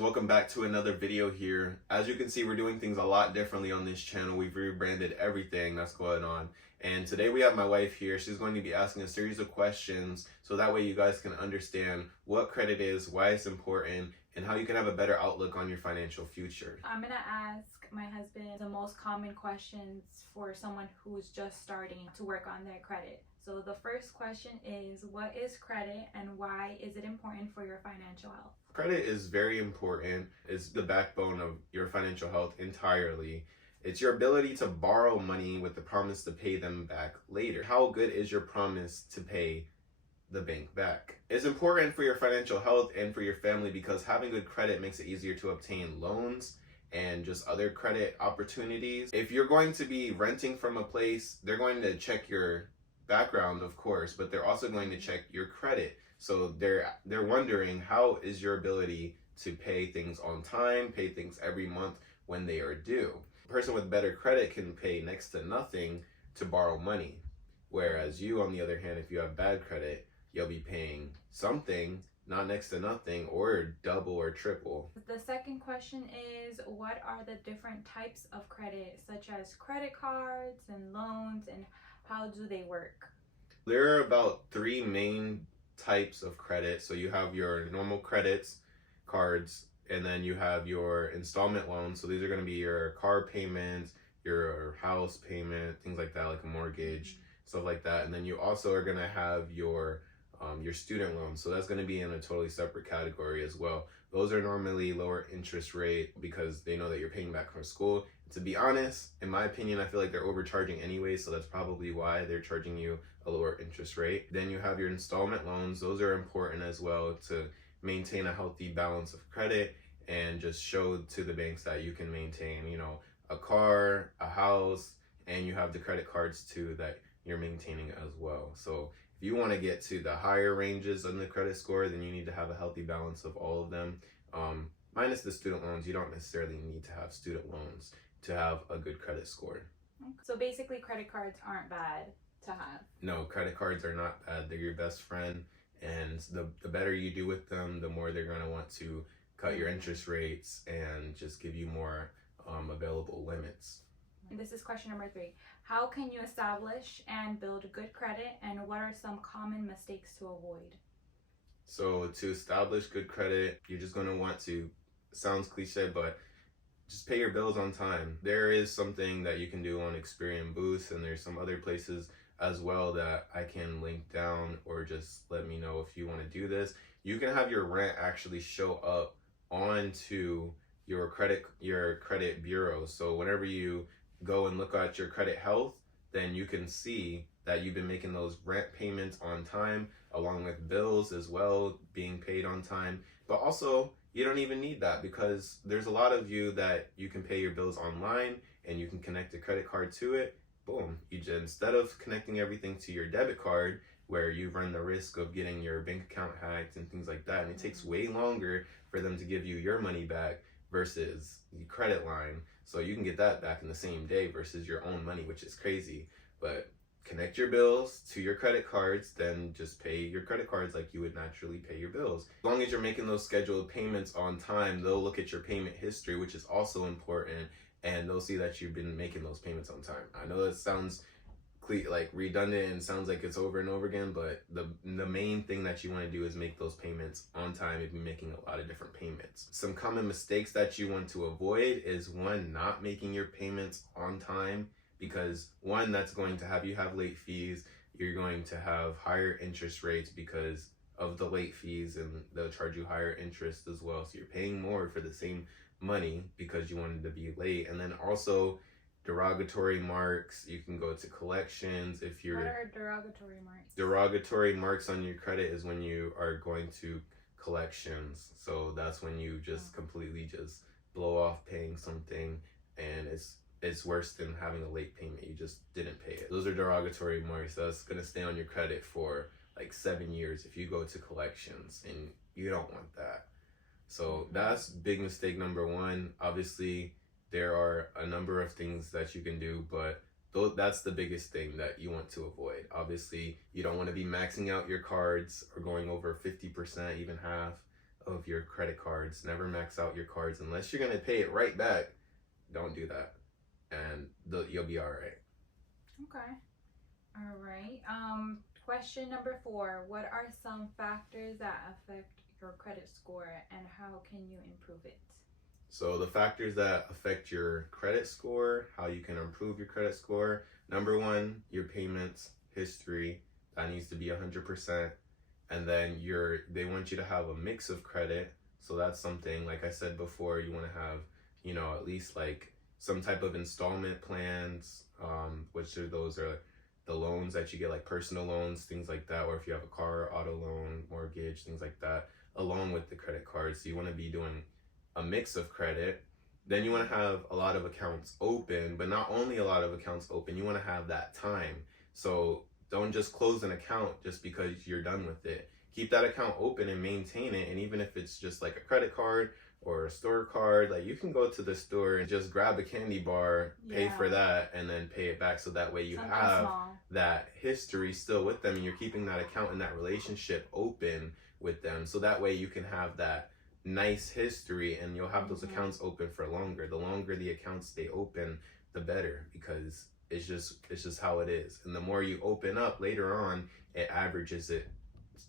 Welcome back to another video here. As you can see, we're doing things a lot differently on this channel. We've rebranded everything that's going on. And today we have my wife here. She's going to be asking a series of questions so that way you guys can understand what credit is, why it's important, and how you can have a better outlook on your financial future. I'm gonna ask my husband the most common questions for someone who's just starting to work on their credit. So the first question is, what is credit and why is it important for your financial health? Credit is very important. It's the backbone of your financial health entirely. It's your ability to borrow money with the promise to pay them back later. How good is your promise to pay the bank back? It's important for your financial health and for your family because having good credit makes it easier to obtain loans and just other credit opportunities. If you're going to be renting from a place, they're going to check your background, of course, but they're also going to check your credit. So they're wondering, how is your ability to pay things on time, pay things every month when they are due? A person with better credit can pay next to nothing to borrow money. Whereas you, on the other hand, if you have bad credit, you'll be paying something, not next to nothing, or double or triple. The second question is, what are the different types of credit, such as credit cards and loans, and how do they work? There are about three main types of credit. So you have your normal credits, cards, and then you have your installment loans. So these are going to be your car payments, your house payment, things like that, like a mortgage, stuff like that. And then you also are going to have your student loans. So that's going to be in a totally separate category as well. Those are normally lower interest rate because they know that you're paying back from school. To be honest, in my opinion, I feel like they're overcharging anyway, so that's probably why they're charging you a lower interest rate. Then you have your installment loans. Those are important as well to maintain a healthy balance of credit and just show to the banks that you can maintain, a car, a house, and you have the credit cards too that you're maintaining as well. So if you want to get to the higher ranges on the credit score, then you need to have a healthy balance of all of them. Minus the student loans, you don't necessarily need to have student loans to have a good credit score. So basically, credit cards aren't bad to have. No, credit cards are not bad. They're your best friend, and the better you do with them, the more they're going to want to cut your interest rates and just give you more available limits. This is question number 3. How can you establish and build good credit, and what are some common mistakes to avoid? So to establish good credit, you're just going to want to, sounds cliche, but just pay your bills on time. There is something that you can do on Experian Boost, and there's some other places as well that I can link down, or just let me know if you want to do this. You can have your rent actually show up onto your credit bureau. So whenever you go and look at your credit health, then you can see that you've been making those rent payments on time, along with bills as well being paid on time. But also, you don't even need that because there's a lot of you that you can pay your bills online and you can connect a credit card to it. Boom. Instead of connecting everything to your debit card, where you run the risk of getting your bank account hacked and things like that, and it takes way longer for them to give you your money back versus the credit line. So you can get that back in the same day versus your own money, which is crazy. But connect your bills to your credit cards, then just pay your credit cards like you would naturally pay your bills. As long as you're making those scheduled payments on time, they'll look at your payment history, which is also important, and they'll see that you've been making those payments on time. I know that sounds like redundant and sounds like it's over and over again, but the main thing that you want to do is make those payments on time if you're making a lot of different payments. Some common mistakes that you want to avoid is, one, not making your payments on time, because one, that's going to have you have late fees. You're going to have higher interest rates because of the late fees, and they'll charge you higher interest as well. So you're paying more for the same money because you wanted to be late. And then also derogatory marks. You can go to collections if you're... What are derogatory marks? Derogatory marks on your credit is when you are going to collections. So that's when you just completely just blow off paying something, and it's worse than having a late payment. You just didn't pay it. Those are derogatory marks. That's going to stay on your credit for like 7 years if you go to collections, and you don't want that. So that's big mistake number 1. Obviously, there are a number of things that you can do, but that's the biggest thing that you want to avoid. Obviously, you don't want to be maxing out your cards or going over 50%, even half of your credit cards. Never max out your cards unless you're going to pay it right back. Don't do that, and you'll be all right. Okay. All right. Question number 4. What are some factors that affect your credit score and how can you improve it? So the factors that affect your credit score, how you can improve your credit score. Number 1, your payments history. That needs to be 100%. And then they want you to have a mix of credit. So that's something, like I said before, you want to have, at least like some type of installment plans, which those are the loans that you get, like personal loans, things like that, or if you have a car, auto loan, mortgage, things like that, along with the credit cards. So you want to be doing a mix of credit. Then you want to have a lot of accounts open, but not only a lot of accounts open, you want to have that time. So don't just close an account just because you're done with it. Keep that account open and maintain it. And even if it's just like a credit card or a store card, like you can go to the store and just grab a candy bar, pay for that, and then pay it back. So that way you Something have small. that history still with them, and you're keeping that account and that relationship open with them. So that way you can have that nice history, and you'll have those accounts open for longer. The longer the accounts stay open, the better, because it's just how it is. And the more you open up later on, it averages it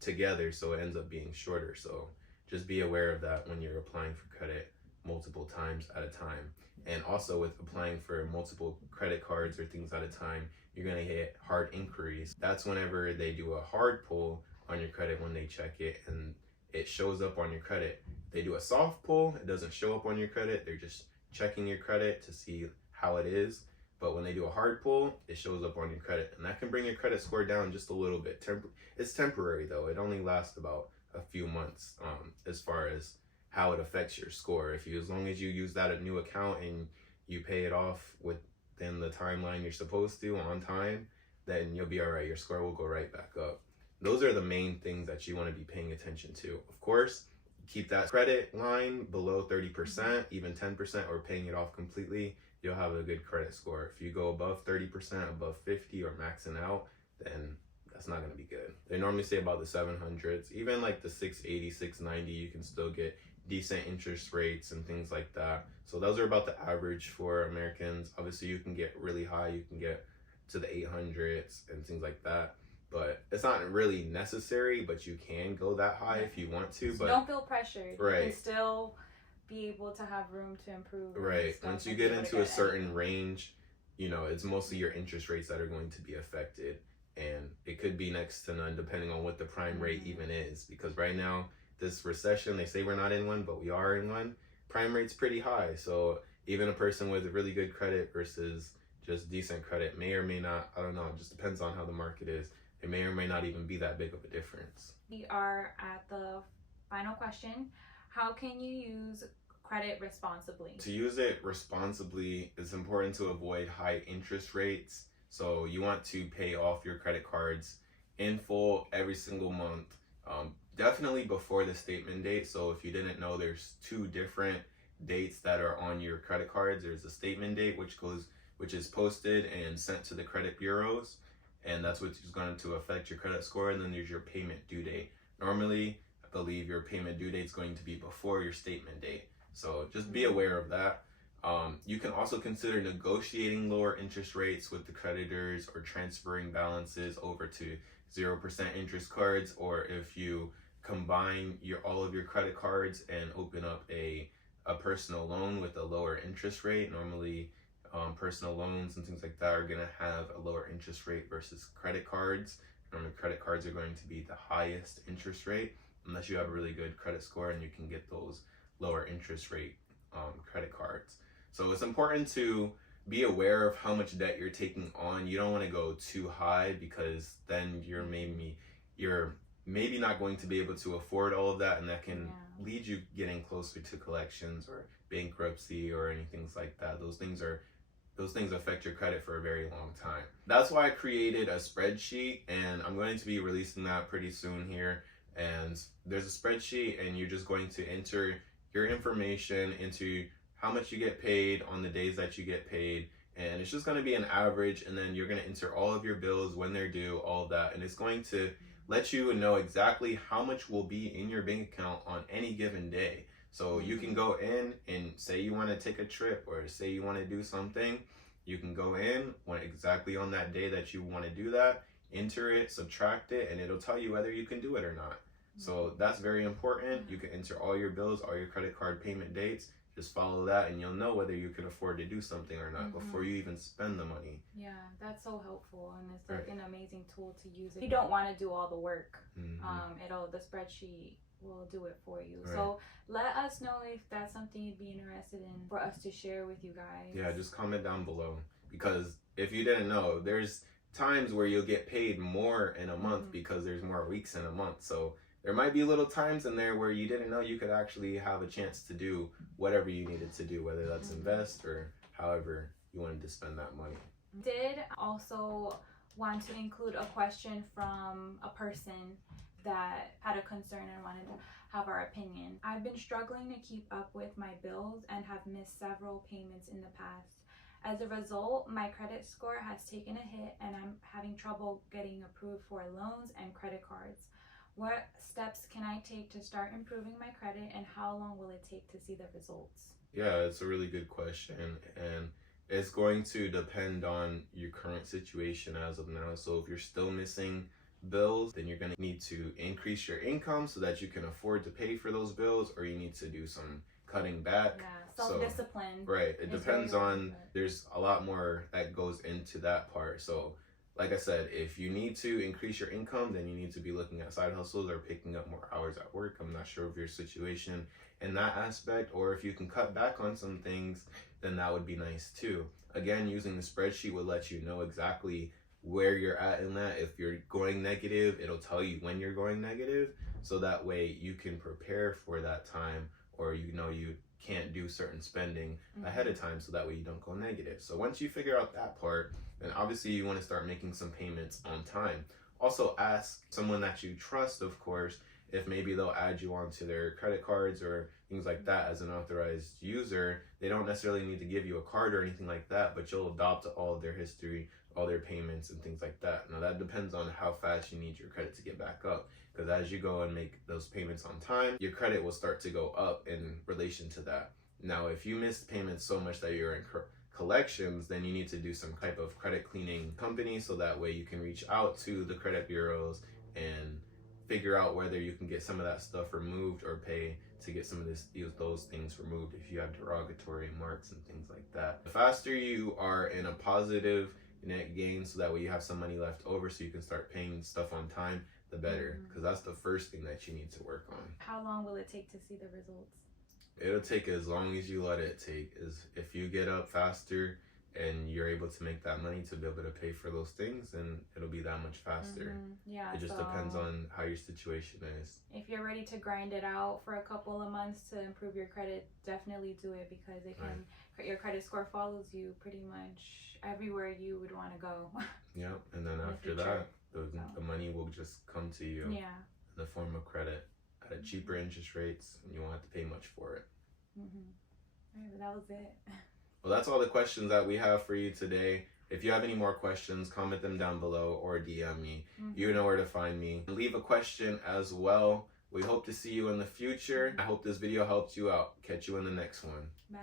together, so it ends up being shorter. So just be aware of that when you're applying for credit multiple times at a time. And also with applying for multiple credit cards or things at a time, you're going to hit hard inquiries. That's whenever they do a hard pull on your credit when they check it, and it shows up on your credit. They do a soft pull, it doesn't show up on your credit. They're just checking your credit to see how it is. But when they do a hard pull, it shows up on your credit, and that can bring your credit score down just a little bit. It's temporary though. It only lasts about a few months as far as how it affects your score. As long as you use that new account and you pay it off within the timeline you're supposed to on time, then you'll be all right. Your score will go right back up. Those are the main things that you want to be paying attention to. Of course, keep that credit line below 30%, even 10%, or paying it off completely. You'll have a good credit score. If you go above 30%, above 50, or maxing out, then that's not going to be good. They normally say about the 700s, even like the 680, 690, you can still get decent interest rates and things like that. So those are about the average for Americans. Obviously, you can get really high. You can get to the 800s and things like that. But it's not really necessary, but you can go that high if you want to. But don't feel pressured. Right. You can still be able to have room to improve. Right. Once you get into a certain range, it's mostly your interest rates that are going to be affected. And it could be next to none depending on what the prime rate even is. Because right now, this recession, they say we're not in one, but we are in one. Prime rate's pretty high. So even a person with really good credit versus just decent credit may or may not, I don't know, it just depends on how the market is. It may or may not even be that big of a difference. We are at the final question. How can you use credit responsibly? To use it responsibly, it's important to avoid high interest rates. So you want to pay off your credit cards in full every single month. Definitely before the statement date. So if you didn't know, there's 2 different dates that are on your credit cards. There's a statement date, which is posted and sent to the credit bureaus, and that's what's going to affect your credit score. And then there's your payment due date. Normally, I believe your payment due date is going to be before your statement date. So just be aware of that. You can also consider negotiating lower interest rates with the creditors, or transferring balances over to 0% interest cards, or if you combine all of your credit cards and open up a personal loan with a lower interest rate. Normally, personal loans and things like that are going to have a lower interest rate versus credit cards. Normally, credit cards are going to be the highest interest rate unless you have a really good credit score and you can get those lower interest rate credit cards. So it's important to be aware of how much debt you're taking on. You don't want to go too high, because then you're maybe not going to be able to afford all of that, and that can lead you getting closer to collections or bankruptcy or anything like that. Those things affect your credit for a very long time. That's why I created a spreadsheet, and I'm going to be releasing that pretty soon here. And there's a spreadsheet, and you're just going to enter your information into how much you get paid on the days that you get paid, and it's just going to be an average, and then you're going to enter all of your bills, when they're due, all of that, and it's going to lets you know exactly how much will be in your bank account on any given day. So you can go in and say you want to take a trip or say you want to do something. You can go in when exactly on that day that you want to do that, enter it, subtract it, and it'll tell you whether you can do it or not. So that's very important. You can enter all your bills, all your credit card payment dates. Just follow that and you'll know whether you can afford to do something or not before you even spend the money. Yeah, that's so helpful, and it's like an amazing tool to use. If you don't want to do all the work, the spreadsheet will do it for you. So let us know if that's something you'd be interested in for us to share with you guys. Yeah, just comment down below, because if you didn't know, there's times where you'll get paid more in a month because there's more weeks in a month. So there might be little times in there where you didn't know you could actually have a chance to do whatever you needed to do, whether that's invest or however you wanted to spend that money. Did also want to include a question from a person that had a concern and wanted to have our opinion. I've been struggling to keep up with my bills and have missed several payments in the past. As a result, my credit score has taken a hit and I'm having trouble getting approved for loans and credit cards. What steps can I take to start improving my credit, and how long will it take to see the results? Yeah, it's a really good question, and it's going to depend on your current situation as of now. So if you're still missing bills, then you're going to need to increase your income so that you can afford to pay for those bills, or you need to do some cutting back. Yeah, self-discipline. So, right, it depends on, there's a lot more that goes into that part. So like I said, if you need to increase your income, then you need to be looking at side hustles or picking up more hours at work. I'm not sure of your situation in that aspect, or if you can cut back on some things, then that would be nice too. Again, using the spreadsheet will let you know exactly where you're at in that. If you're going negative, it'll tell you when you're going negative, so that way you can prepare for that time, or you know you can't do certain spending ahead of time, so that way you don't go negative. So once you figure out that part, then obviously you want to start making some payments on time. Also ask someone that you trust, of course, if maybe they'll add you onto their credit cards or things like that as an authorized user. They don't necessarily need to give you a card or anything like that, but you'll adopt all of their history, all their payments and things like that. Now that depends on how fast you need your credit to get back up, because as you go and make those payments on time, your credit will start to go up in relation to that. Now if you miss payments so much that you're in collections, then you need to do some type of credit cleaning company, so that way you can reach out to the credit bureaus and figure out whether you can get some of that stuff removed or pay to get some of those things removed if you have derogatory marks and things like that. The faster you are in a positive net gain, so that way you have some money left over so you can start paying stuff on time, the better, because that's the first thing that you need to work on. How long will it take to see the results? It'll take as long as you let it take. Is if you get up faster and you're able to make that money to be able to pay for those things, then it'll be that much faster. Yeah, it just depends on how your situation is. If you're ready to grind it out for a couple of months to improve your credit, definitely do it, because it can your credit score follows you pretty much everywhere you would want to go. Yeah, and then after that, the money will just come to you in the form of credit at a cheaper interest rates, and you won't have to pay much for it. Right, that was it. Well, that's all the questions that we have for you today. If you have any more questions, comment them down below or DM me. You know where to find me. Leave a question as well. We hope to see you in the future. I hope this video helped you out. Catch you in the next one. Bye.